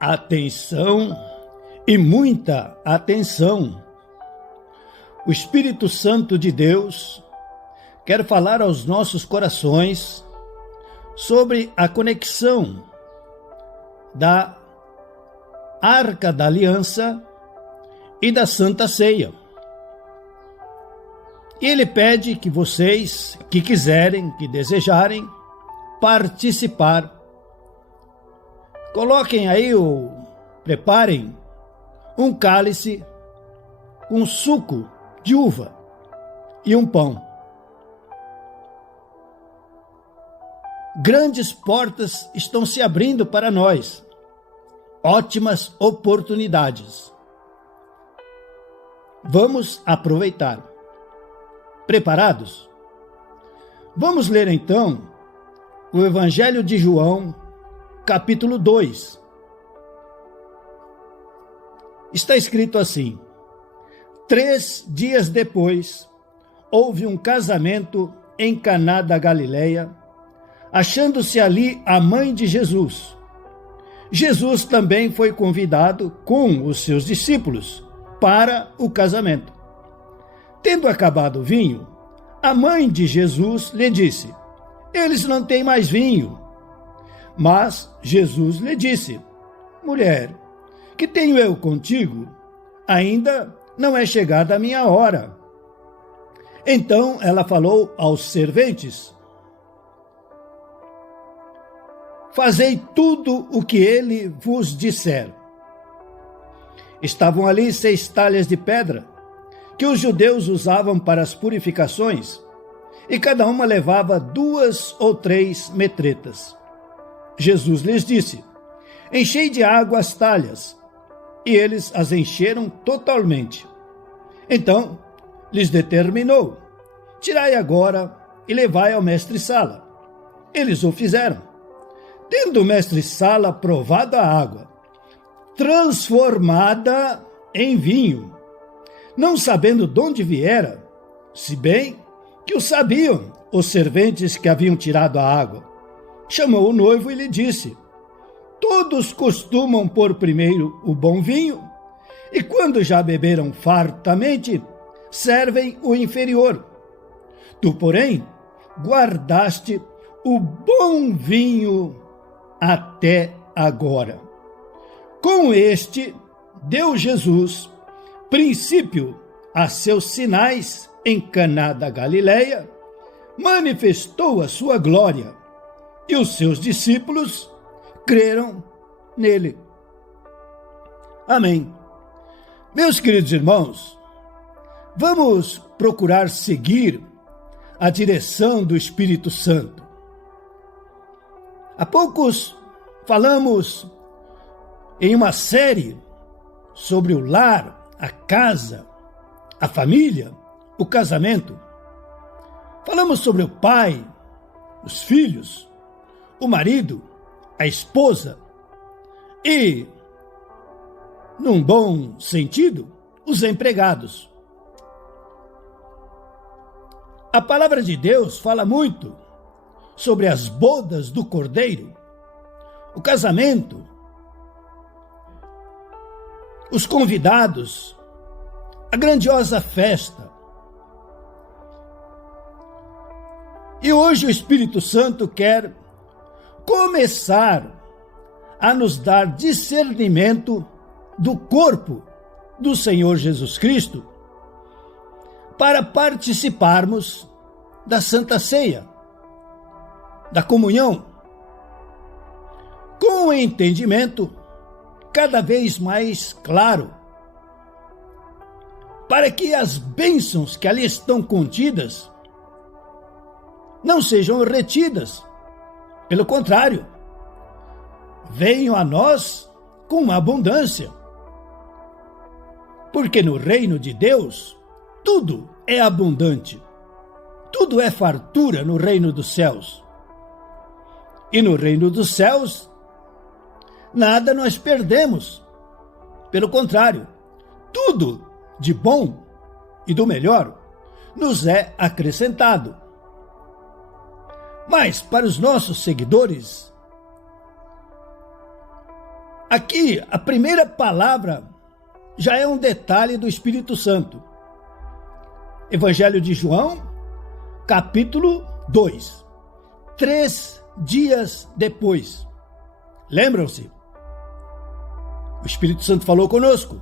Atenção e muita atenção. O Espírito Santo de Deus quer falar aos nossos corações sobre a conexão da Arca da Aliança e da Santa Ceia. E ele pede que vocês, que quiserem, que desejarem, participar. Coloquem aí preparem um cálice com suco de uva e um pão. Grandes portas estão se abrindo para nós. Ótimas oportunidades. Vamos aproveitar. Preparados? Vamos ler então o Evangelho de João, capítulo 2. Está escrito assim: 3 dias depois, houve um casamento em Caná da Galileia, achando-se ali a mãe de Jesus. Jesus também foi convidado com os seus discípulos para o casamento. Tendo acabado o vinho, a mãe de Jesus lhe disse: eles não têm mais vinho. Mas Jesus lhe disse: mulher, que tenho eu contigo? Ainda não é chegada a minha hora. Então ela falou aos serventes: fazei tudo o que ele vos disser. Estavam ali 6 talhas de pedra, que os judeus usavam para as purificações, e cada uma levava 2 ou 3 metretas. Jesus lhes disse: enchei de água as talhas, e eles as encheram totalmente. Então lhes determinou: tirai agora e levai ao mestre-sala. Eles o fizeram. Tendo o mestre-sala provado a água, transformada em vinho, não sabendo de onde viera, se bem que o sabiam os serventes que haviam tirado a água, chamou o noivo e lhe disse: todos costumam pôr primeiro o bom vinho, e quando já beberam fartamente, servem o inferior. Tu, porém, guardaste o bom vinho até agora. Com este, deu Jesus princípio a seus sinais em Caná da Galileia, manifestou a sua glória, e os seus discípulos creram nele. Amém. Meus queridos irmãos, vamos procurar seguir a direção do Espírito Santo. Há poucos falamos em uma série sobre o lar, a casa, a família, o casamento. Falamos sobre o pai, os filhos, o marido, a esposa e, num bom sentido, os empregados. A palavra de Deus fala muito sobre as bodas do Cordeiro, o casamento, os convidados, a grandiosa festa. E hoje o Espírito Santo quer começar a nos dar discernimento do corpo do Senhor Jesus Cristo para participarmos da Santa Ceia, da comunhão, com o entendimento cada vez mais claro, para que as bênçãos que ali estão contidas não sejam retidas. Pelo contrário, venham a nós com abundância. Porque no reino de Deus, tudo é abundante. Tudo é fartura no reino dos céus. E no reino dos céus, nada nós perdemos. Pelo contrário, tudo de bom e do melhor nos é acrescentado. Mas para os nossos seguidores, Aqui, a primeira palavra já é um detalhe do Espírito Santo. Evangelho de João, capítulo 2. 3 dias depois. Lembram-se? O Espírito Santo falou conosco.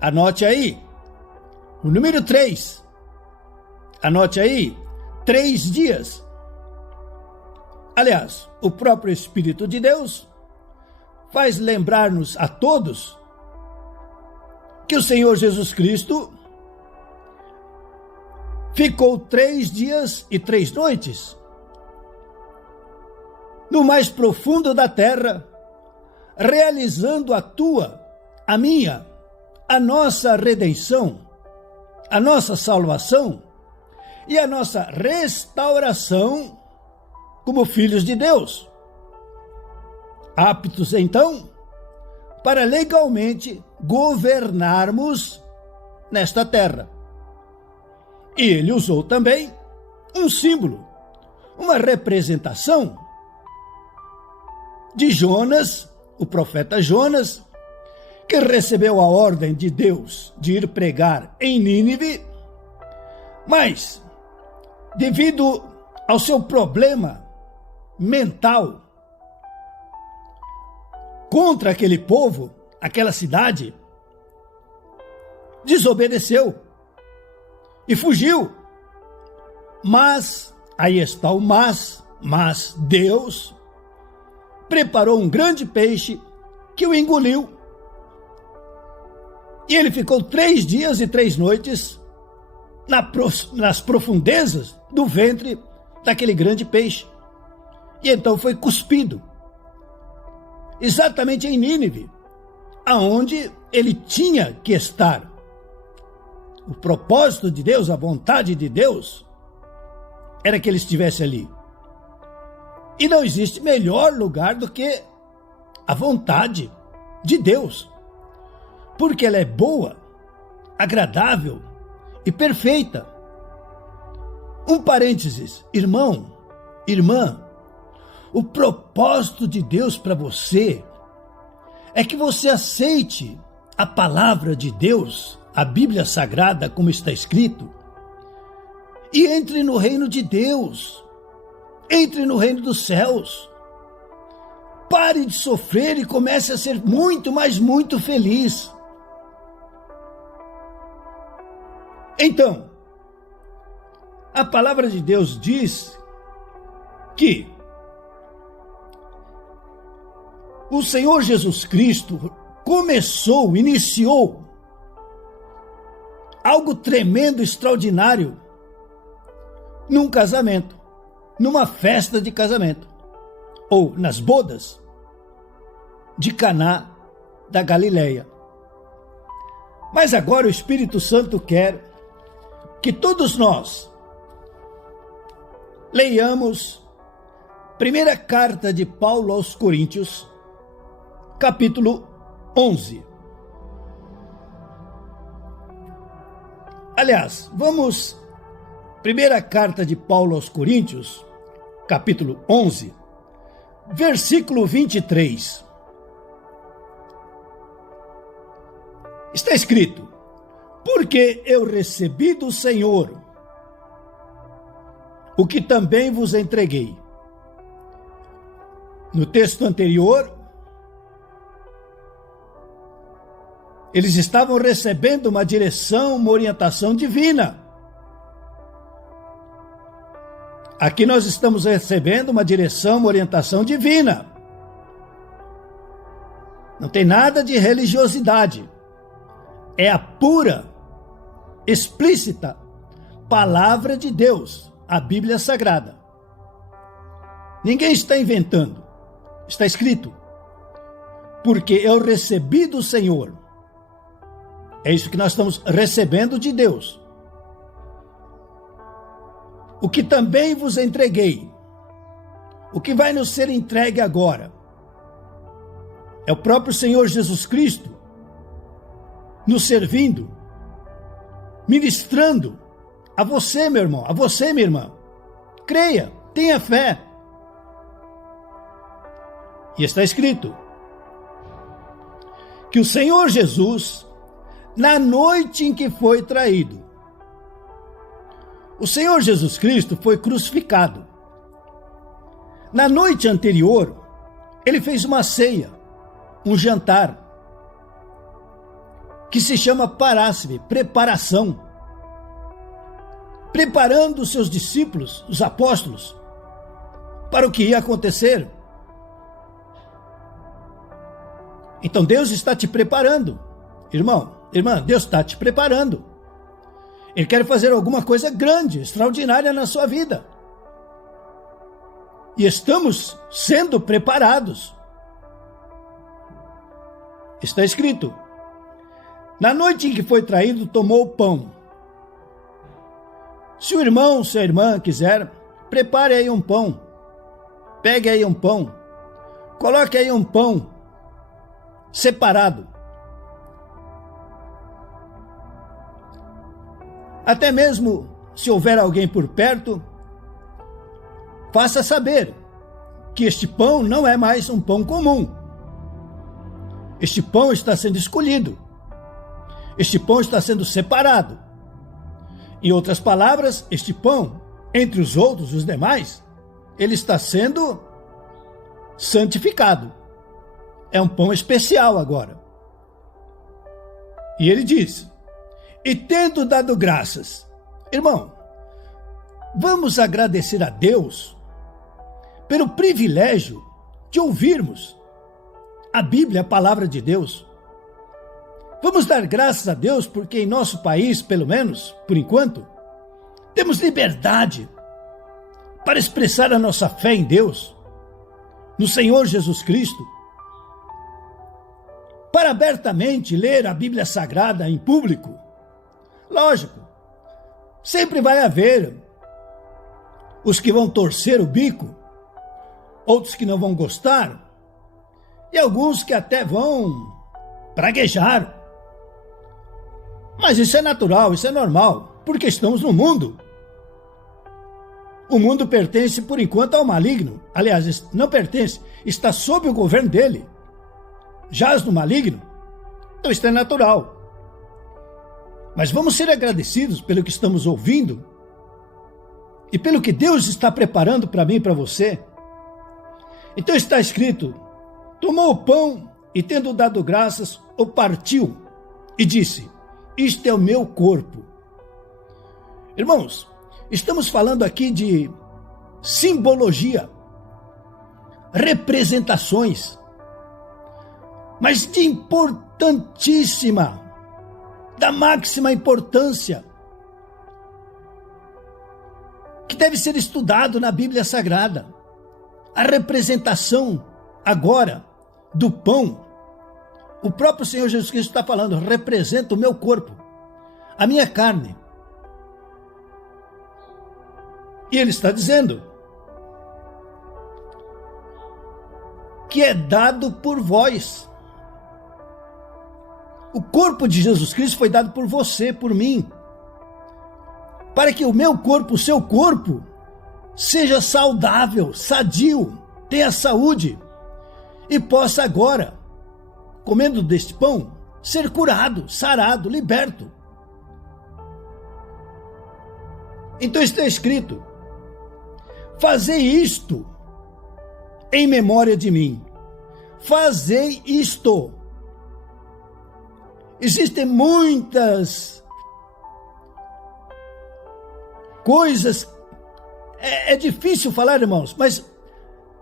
Anote aí. O número 3. Anote aí. 3 dias. Aliás, o próprio Espírito de Deus faz lembrar-nos a todos que o Senhor Jesus Cristo ficou 3 dias e 3 noites no mais profundo da terra, realizando a tua, a minha, a nossa redenção, a nossa salvação e a nossa restauração como filhos de Deus. Aptos, então, para legalmente governarmos nesta terra. E ele usou também um símbolo, uma representação de Jonas, o profeta Jonas, que recebeu a ordem de Deus de ir pregar em Nínive, mas, devido ao seu problema mental contra aquele povo, aquela cidade, desobedeceu e fugiu. Mas, aí está o mas Deus preparou um grande peixe que o engoliu. E ele ficou 3 dias e 3 noites nas profundezas do ventre daquele grande peixe. E então foi cuspido, exatamente em Nínive, aonde ele tinha que estar. O propósito de Deus, a vontade de Deus, era que ele estivesse ali. E não existe melhor lugar do que a vontade de Deus, porque ela é boa, agradável e perfeita. Um parênteses, irmão, irmã, o propósito de Deus para você é que você aceite a palavra de Deus, a Bíblia Sagrada, como está escrito, e entre no reino de Deus, entre no reino dos céus. Pare de sofrer e comece a ser muito, mas muito feliz. Então, a palavra de Deus diz que o Senhor Jesus Cristo iniciou algo tremendo, extraordinário, num casamento, numa festa de casamento, ou nas bodas de Caná da Galileia. Mas agora o Espírito Santo quer que todos nós leiamos primeira carta de Paulo aos Coríntios, capítulo 11. Aliás, vamos, primeira carta de Paulo aos Coríntios, capítulo 11, versículo 23. Está escrito: porque eu recebi do Senhor o que também vos entreguei. No texto anterior, eles estavam recebendo uma direção, uma orientação divina. Aqui nós estamos recebendo uma direção, uma orientação divina. Não tem nada de religiosidade. É a pura, explícita palavra de Deus, a Bíblia Sagrada. Ninguém está inventando. Está escrito: porque eu recebi do Senhor. É isso que nós estamos recebendo de Deus. O que também vos entreguei. O que vai nos ser entregue agora é o próprio Senhor Jesus Cristo nos servindo, ministrando a você, meu irmão, a você, minha irmã. Creia, tenha fé. E está escrito: que o Senhor Jesus, na noite em que foi traído, o Senhor Jesus Cristo foi crucificado. Na noite anterior, ele fez uma ceia, um jantar, que se chama parácime, preparação, preparando os seus discípulos, os apóstolos, para o que ia acontecer. Então Deus está te preparando, irmão, irmã, Deus está te preparando. Ele quer fazer alguma coisa grande, extraordinária na sua vida. E estamos sendo preparados. Está escrito: na noite em que foi traído, tomou o pão. Se o irmão, se a irmã quiser, prepare aí um pão. Pegue aí um pão. Coloque aí um pão separado. Até mesmo se houver alguém por perto, faça saber que este pão não é mais um pão comum. Este pão está sendo escolhido. Este pão está sendo separado. Em outras palavras, este pão, entre os outros, os demais, ele está sendo santificado. É um pão especial agora. E ele diz: e tendo dado graças. Irmão, vamos agradecer a Deus pelo privilégio de ouvirmos a Bíblia, a palavra de Deus. Vamos dar graças a Deus porque em nosso país, pelo menos, por enquanto, temos liberdade para expressar a nossa fé em Deus, no Senhor Jesus Cristo, para abertamente ler a Bíblia Sagrada em público. Lógico, sempre vai haver os que vão torcer o bico, outros que não vão gostar, e alguns que até vão praguejar. Mas isso é natural, isso é normal, porque estamos no mundo. O mundo pertence, por enquanto, ao maligno. Aliás, não pertence, está sob o governo dele. Jaz no maligno. Então isso é natural. Mas vamos ser agradecidos pelo que estamos ouvindo e pelo que Deus está preparando para mim e para você. Então está escrito: tomou o pão e, tendo dado graças, o partiu e disse: isto é o meu corpo. Irmãos, estamos falando aqui de simbologia, representações, mas de importantíssima, da máxima importância, que deve ser estudado na Bíblia Sagrada. A representação agora do pão, o próprio Senhor Jesus Cristo está falando: representa o meu corpo, a minha carne. E ele está dizendo que é dado por vós. O corpo de Jesus Cristo foi dado por você, por mim, para que o meu corpo, o seu corpo, seja saudável, sadio, tenha saúde e possa agora, comendo deste pão, ser curado, sarado, liberto. Então está escrito: fazei isto em memória de mim. Fazei isto. Existem muitas coisas, é difícil falar, irmãos, mas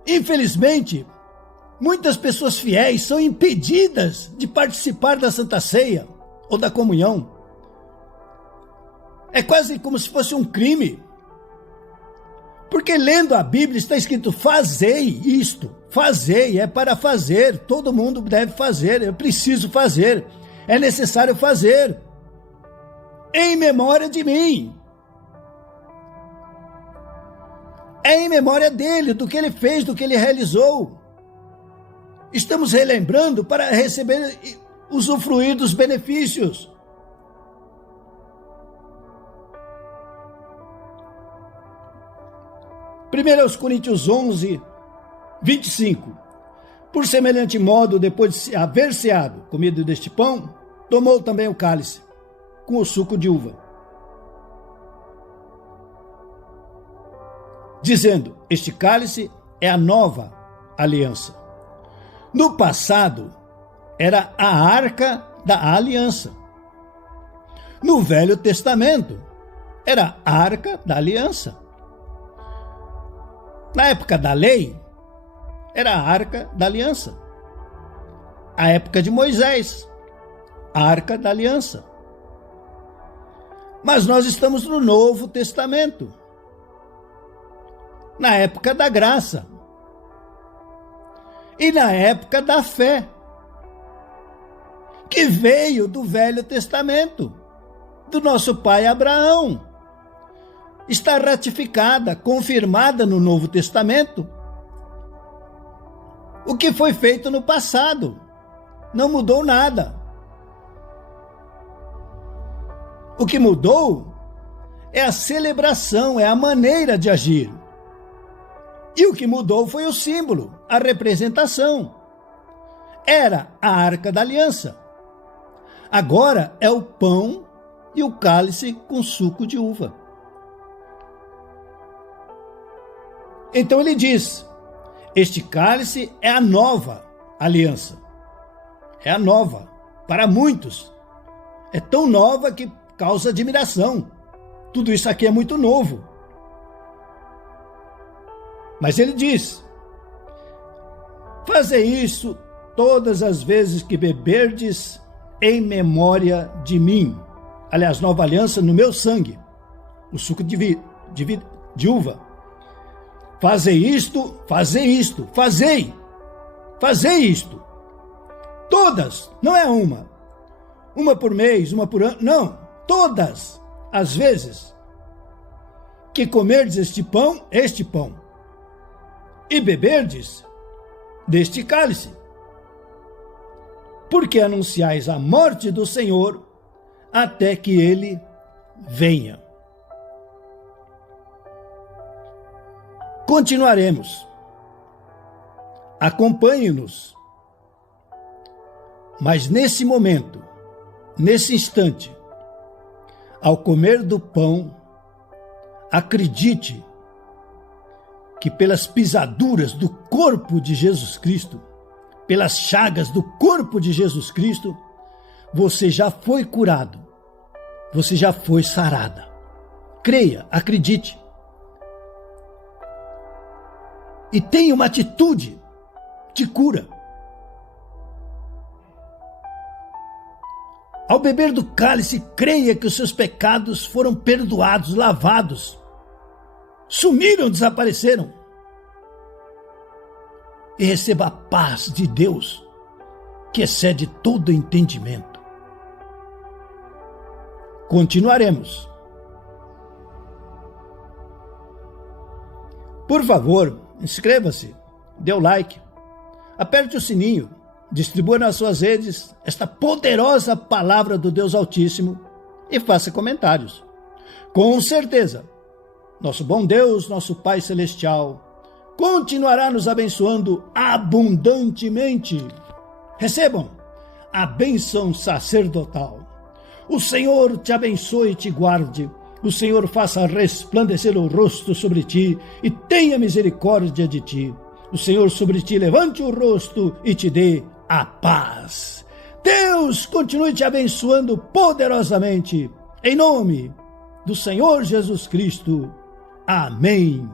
infelizmente muitas pessoas fiéis são impedidas de participar da Santa Ceia ou da comunhão. É quase como se fosse um crime, porque lendo a Bíblia está escrito: fazei isto. Fazei, é para fazer, todo mundo deve fazer, eu preciso fazer, é necessário fazer, em memória de mim. É em memória dele, do que ele fez, do que ele realizou. Estamos relembrando para receber, usufruir dos benefícios. Primeiro aos Coríntios 11, 25. Por semelhante modo, depois de haver ceado, comido deste pão, tomou também o cálice, com o suco de uva, dizendo: este cálice é a nova aliança. No passado, era a arca da aliança. No Velho Testamento, era a arca da aliança. Na época da lei, era a arca da aliança. A época de Moisés, a arca da aliança. Mas nós estamos no Novo Testamento, na época da graça e na época da fé, que veio do Velho Testamento, do nosso pai Abraão. Está ratificada, confirmada no Novo Testamento. O que foi feito no passado não mudou nada. O que mudou é a celebração, é a maneira de agir. E o que mudou foi o símbolo, a representação. Era a arca da aliança. Agora é o pão e o cálice com suco de uva. Então ele diz: este cálice é a nova aliança. É a nova, para muitos. É tão nova que causa admiração. Tudo isso aqui é muito novo. Mas ele diz: fazei isso todas as vezes que beberdes em memória de mim. Aliás, nova aliança no meu sangue, o suco de uva. Fazei isto, fazei isto, fazei isto. Todas, não é uma por mês, uma por ano, não, todas as vezes que comerdes este pão, e beberdes deste cálice, porque anunciais a morte do Senhor até que ele venha. Continuaremos. Acompanhe-nos. Mas nesse momento, nesse instante, ao comer do pão, acredite que pelas pisaduras do corpo de Jesus Cristo, pelas chagas do corpo de Jesus Cristo, você já foi curado, você já foi sarada. Creia, acredite. E tenha uma atitude de cura. Ao beber do cálice, creia que os seus pecados foram perdoados, lavados, sumiram, desapareceram. E receba a paz de Deus, que excede todo entendimento. Continuaremos. Por favor, inscreva-se, dê o like, aperte o sininho, distribua nas suas redes esta poderosa palavra do Deus Altíssimo e faça comentários. Com certeza, nosso bom Deus, nosso Pai Celestial, continuará nos abençoando abundantemente. Recebam a bênção sacerdotal. O Senhor te abençoe e te guarde. O Senhor faça resplandecer o rosto sobre ti e tenha misericórdia de ti. O Senhor sobre ti levante o rosto e te dê a paz. Deus continue te abençoando poderosamente. Em nome do Senhor Jesus Cristo. Amém.